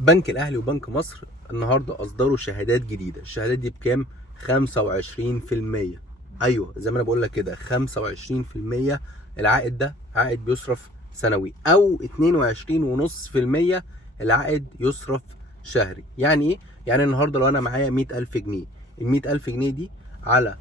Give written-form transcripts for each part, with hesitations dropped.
بنك الاهلي وبنك مصر النهارده اصدروا شهادات جديده. الشهادات دي بكام؟ 25%. ايوه زي ما انا بقول لك كده 25%. العائد ده عائد بيصرف سنوي، او 22.5% العائد يصرف شهري. يعني ايه؟ يعني النهارده لو انا معايا 100,000 جنيه، ال 100,000 جنيه دي على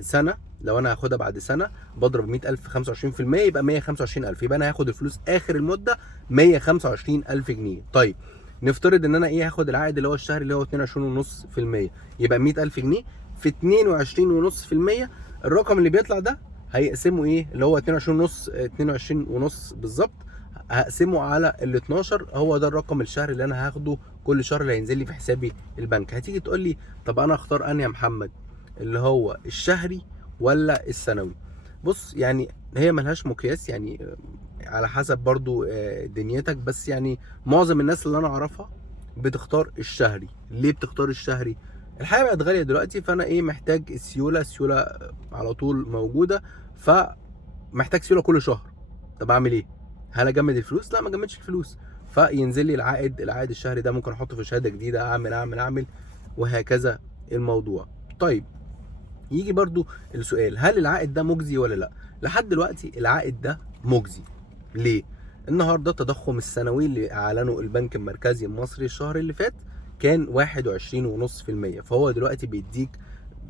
سنه، لو انا هاخدها بعد سنه بضرب 100,000 في 25% يبقى 125,000، يبقى انا هاخد الفلوس اخر المده 125,000 جنيه. طيب نفترض ان انا هاخد العائد اللي هو الشهري اللي هو 22.5%، يبقى 100,000 جنيه في 22.5%. الرقم اللي بيطلع ده هيقسمه اللي هو 22.5 بالظبط، هقسمه على ال 12. هو ده الرقم الشهري اللي انا هاخده كل شهر اللي هينزل لي في حسابي البنك. هتيجي تقول لي طب انا اختار انهي يا محمد، اللي هو الشهري ولا السنوي؟ بص، يعني هي ملهاش مقياس، يعني على حسب برضو دنيتك، بس يعني معظم الناس اللي انا اعرفها بتختار الشهري. ليه بتختار الشهري؟ الحياه بقت غاليه دلوقتي، فانا محتاج السيوله على طول موجوده، فمحتاج سيوله كل شهر. طب اعمل ايه؟ هل اجمد الفلوس؟ لا، ما اجمدش الفلوس. فينزل لي العائد الشهري ده، ممكن احطه في شهاده جديده، اعمل وهكذا الموضوع. طيب يجي برضو السؤال، هل العائد ده مجزي ولا لا؟ لحد دلوقتي العائد ده مجزي. ليه؟ النهارده التضخم السنوي اللي اعلنه البنك المركزي المصري الشهر اللي فات كان 21.5%، فهو دلوقتي بيديك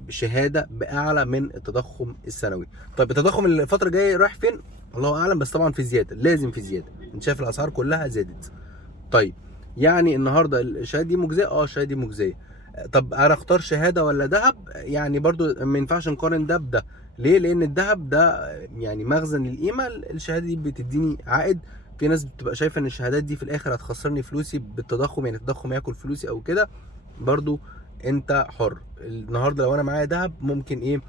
شهاده باعلى من التضخم السنوي. طيب التضخم الفتره الجايه رايح فين؟ الله اعلم، بس طبعا في زياده، لازم في زياده. انت شايف الاسعار كلها زادت. طيب يعني النهارده الشهاده دي مجزيه؟ الشهاده دي مجزيه. طب انا اختار شهاده ولا ذهب؟ يعني برضو ما ينفعش نقارن ده بده. ليه؟ لان الذهب ده يعني مخزن للقيمه، الشهاده دي بتديني عائد. في ناس بتبقى شايفه ان الشهادات دي في الاخر هتخسرني فلوسي بالتضخم، يعني التضخم ياكل فلوسي او كده. برضو انت حر. النهارده لو انا معايا ذهب ممكن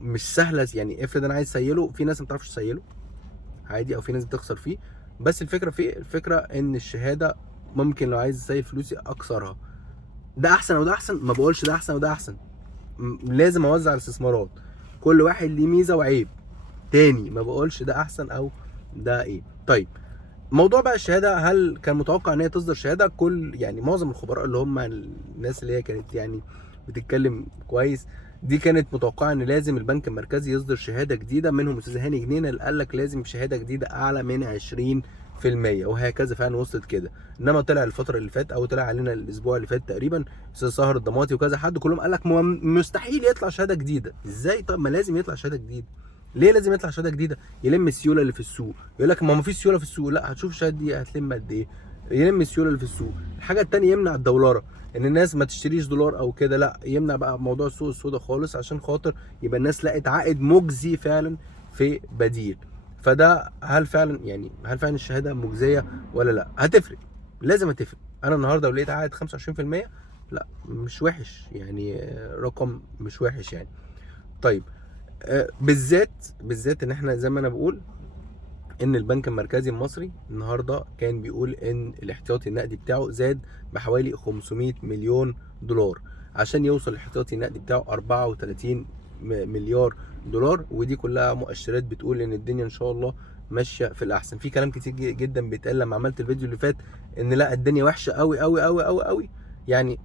مش سهله، يعني افرض انا عايز اسيله، في ناس ما بتعرفش تسيله عادي، او في ناس بتخسر فيه. بس الفكره ان الشهاده ممكن لو عايز اسيل فلوسي اكسرها. ده احسن وده احسن؟ ما بقولش ده احسن وده احسن. لازم اوزع الاستثمارات، كل واحد ليه ميزه وعيب. تاني ما بقولش ده احسن او ده طيب موضوع بقى الشهاده، هل كان متوقع ان هي تصدر شهاده؟ يعني معظم الخبراء اللي هم الناس اللي هي كانت يعني بتتكلم كويس، دي كانت متوقعه ان لازم البنك المركزي يصدر شهاده جديده. منهم استاذ هاني جنينه اللي قال لك لازم شهاده جديده اعلى من 20%، وهكذا فعلا وصلت كده. انما طلع الفتره اللي فاتت، او طلع علينا الاسبوع اللي فات تقريبا، استاذ سهر الضماطي وكذا حد، كلهم قال لك مستحيل يطلع شهاده جديده. ازاي؟ طب ما لازم يطلع شهاده جديده. ليه لازم يطلع شهاده جديده؟ يلم السيوله اللي في السوق. يقول لك ما فيش سيوله في السوق. لا، هتشوف الشهاده دي هتلم قد ايه. يلم السيوله اللي في السوق. الحاجه الثانيه يمنع الدولاره، ان الناس ما تشتريش دولار او كده. لا، يمنع بقى موضوع السوق السوداء خالص، عشان خاطر يبقى الناس لقت عائد مجزي فعلا في بديل. فده هل فعلا الشهاده مجزيه ولا لا؟ هتفرق، لازم هتفرق. انا النهارده لو لقيت عائد 25%، لا مش وحش يعني، رقم مش وحش يعني. طيب بالذات ان احنا زي ما انا بقول ان البنك المركزي المصري النهارده كان بيقول ان الاحتياطي النقدي بتاعه زاد بحوالي 500 مليون دولار عشان يوصل الاحتياطي النقدي بتاعه 34 مليار دولار. ودي كلها مؤشرات بتقول ان الدنيا ان شاء الله ماشيه في الاحسن. في كلام كتير جدا بيتقال لما عملت الفيديو اللي فات ان لا، الدنيا وحشه قوي قوي قوي قوي قوي. يعني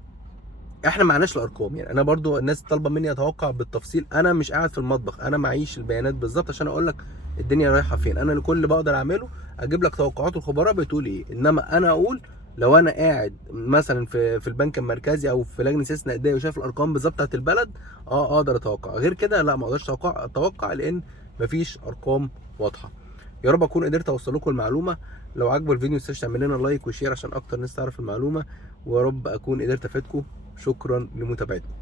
احنا معناش الارقام، يعني انا برضو الناس طالبه مني اتوقع بالتفصيل، انا مش قاعد في المطبخ، انا معيش البيانات بالظبط عشان اقول لك الدنيا رايحه فين. انا كل اللي بقدر اعمله اجيب لك توقعات الخبراء بتقول ايه، انما انا اقول لو انا قاعد مثلا في البنك المركزي او في لجنه سياسه نقديه وشايف الارقام بالظبط بتاعت البلد، اقدر اتوقع. غير كده لا، ما اقدرش اتوقع لان مفيش ارقام واضحه. يا رب اكون قدرت اوصل لكم المعلومه. لو عجبك الفيديو متنساش تعمل لنا لايك وشير عشان اكتر ناس تعرف المعلومه، ويا رب اكون قدرت افيدكم. شكرا لمتابعتكم.